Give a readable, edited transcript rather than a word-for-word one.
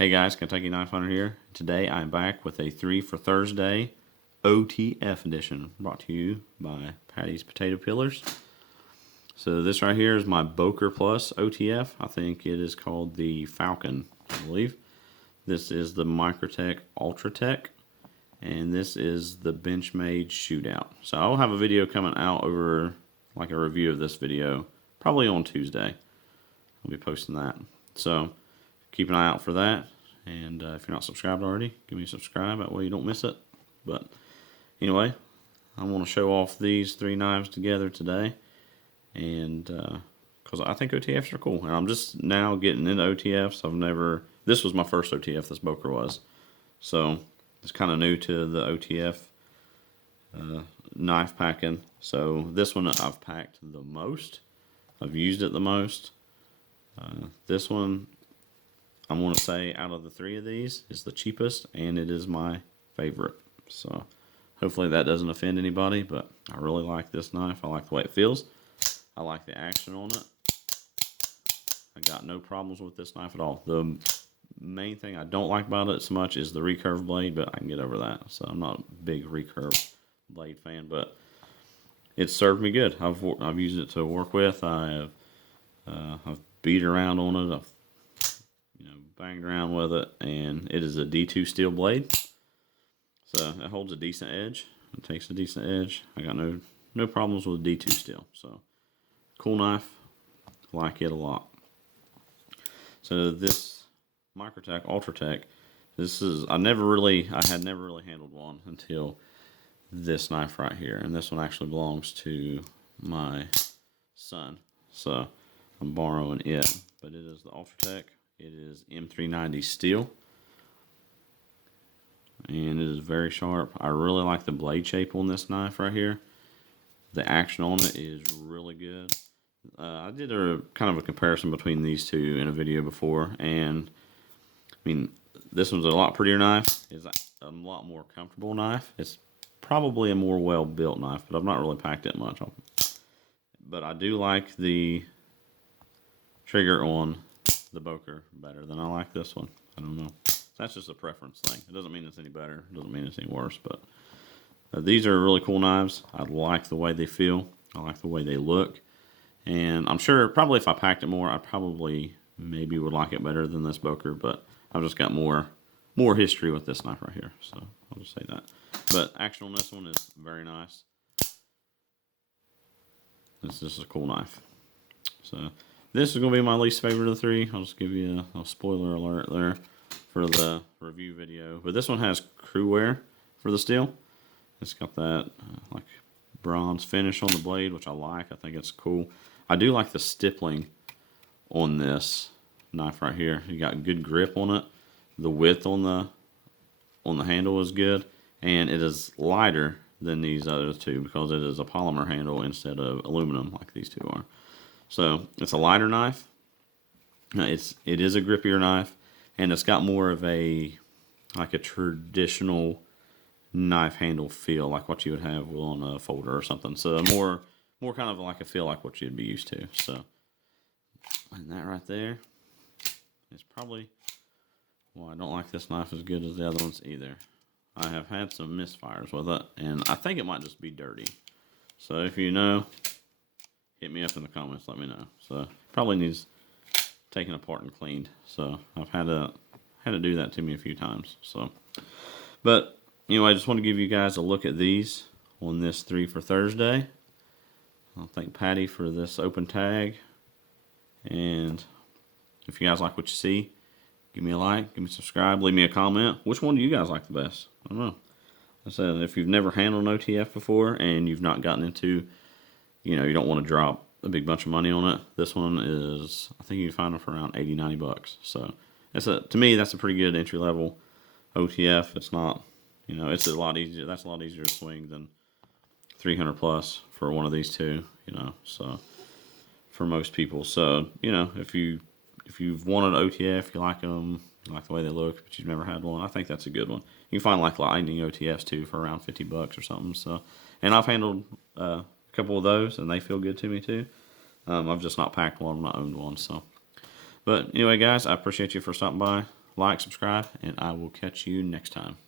Hey guys, Kentucky Knife Hunter here. Today I'm back with a 3 for Thursday OTF edition brought to you by Patty's Potato Peelers. So this right here is my Boker Plus OTF. I think it is called the Falcon, I believe. This is the Microtech Ultratech, and this is the Benchmade Shootout. So I'll have a video coming out over, like a review of this video, probably on Tuesday. I'll be posting that. So keep an eye out for that, and if you're not subscribed already, give me a subscribe, that way you don't miss it. But anyway, I want to show off these three knives together today, and because I think OTFs are cool, and I'm just now getting into OTFs. This was my first OTF, this Boker was, so it's kind of new to the OTF knife packing. So this one I've packed the most, I've used it the most. This one, I want to say, out of the three of these, is the cheapest, and it is my favorite. So hopefully that doesn't offend anybody, but I really like this knife. I like the way it feels. I like the action on it. I got no problems with this knife at all. The main thing I don't like about it so much is the recurve blade, but I can get over that. So I'm not a big recurve blade fan, but it's served me good. I've used it to work with. I've beat around on it. I've banged around with it, and it is a D2 steel blade, so it holds a decent edge. It takes a decent edge. I got no problems with D2 steel. So cool knife, like it a lot. So this Microtech Ultratech, I had never really handled one until this knife right here, and this one actually belongs to my son, so I'm borrowing it. But it is the Ultratech. It is M390 steel, and it is very sharp. I really like the blade shape on this knife right here. The action on it is really good. I did a kind of a comparison between these two in a video before, and I mean, this one's a lot prettier knife. It's a lot more comfortable knife. It's probably a more well-built knife, but I've not really packed it much. But I do like the trigger on the Boker better than I like this one. I don't know. That's just a preference thing. It doesn't mean it's any better. It doesn't mean it's any worse. But these are really cool knives. I like the way they feel. I like the way they look. And I'm sure probably if I packed it more, I probably maybe would like it better than this Boker. But I've just got more history with this knife right here. So I'll just say that. But action on this one is very nice. This is a cool knife. So this is going to be my least favorite of the three. I'll just give you a spoiler alert there for the review video. But this one has crew wear for the steel. It's got that like bronze finish on the blade, which I like. I think it's cool. I do like the stippling on this knife right here. You got good grip on it. The width on the handle is good, and it is lighter than these other two because it is a polymer handle instead of aluminum like these two are. So it's a lighter knife. It is a grippier knife, and it's got more of a traditional knife handle feel, like what you would have on a folder or something. So more kind of like a feel like what you'd be used to. So, and that right there is probably why I don't like this knife as good as the other ones either. I have had some misfires with it, and I think it might just be dirty. So if you know, hit me up in the comments, let me know. So probably needs taken apart and cleaned. So I've had to do that to me a few times. So, but anyway, I just want to give you guys a look at these on this 3 for Thursday. I'll thank Patty for this open tag, and if you guys like what you see, give me a like, give me a subscribe, leave me a comment. Which one do you guys like the best? I don't know. I said, if you've never handled an OTF before and you've not gotten into, you don't want to drop a big bunch of money on it, this one is, I think you can find them for around 80, 90 bucks. So to me, that's a pretty good entry level OTF. It's not, it's a lot easier. That's a lot easier to swing than 300 plus for one of these two, so for most people. So, if you've wanted an OTF, you like them, you like the way they look, but you've never had one, I think that's a good one. You can find like Lightning OTFs too for around 50 bucks or something. So, and I've handled a couple of those, and they feel good to me too. I've just not packed one, not owned one. So, but anyway, guys, I appreciate you for stopping by. like, subscribe, and I will catch you next time.